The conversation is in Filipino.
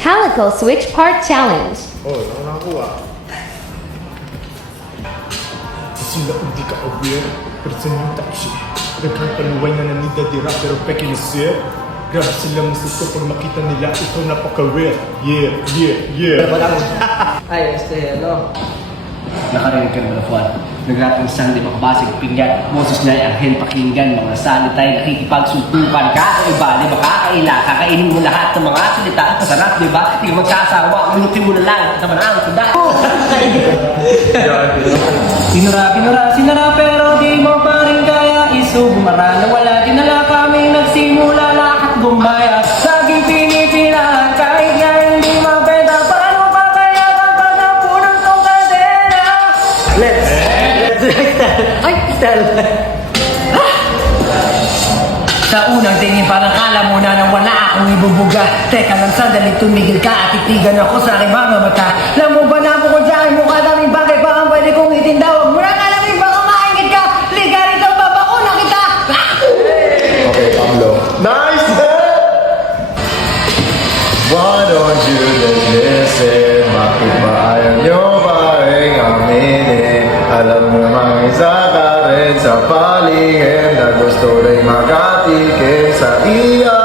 Calico Switch Part Challenge. Oh, ako nakakuha. Sila hindi ka aware, pero sa new type shit. Nagkakaluway na nanidadira pero peke na sir. Grabe silang masuko pag makita nila, ikaw napaka-rare. Yeah, yeah, yeah. Ay, ano? Nakarinig ka naman na Juan. Nagratong isang di makabasig pinggan. Moses na ang hen pakinggan. Mga sanitay, nakikipagsuntukan ka. Iba, di ba kakaila? Kakainin mo lahat ng mga salita. Masarap, di ba? Hindi ka magsasawa. Minutin mo na lang. Tama na ang tunda. Sinara, pero di mo pa rin kaya isubumara na wala. Dinala kami nagsimula lahat gumaya. Laging pinipirahan kahit nga hindi mabenta. Paano pa kaya kapag napunan tong kadena? Let's tell. Sa unang tingin parang kala mo na nang wala akong ibubuga. Teka lang sandali, tumigil ka at titigan ako sa aking mga mata. Alam mo ba na ako kung saan mukha daming bagay pa kang pwede kong itindaw. Huwag mo na alamin baka maingit ka. Liga rito, babakuna kita. Okay, Pablo. Nice! Why don't you just listen? Bakit ba ayaw nyo ba rin aminin? Alam mo namang isa ka rin sa palihim na gusto rin makatikim sa iya.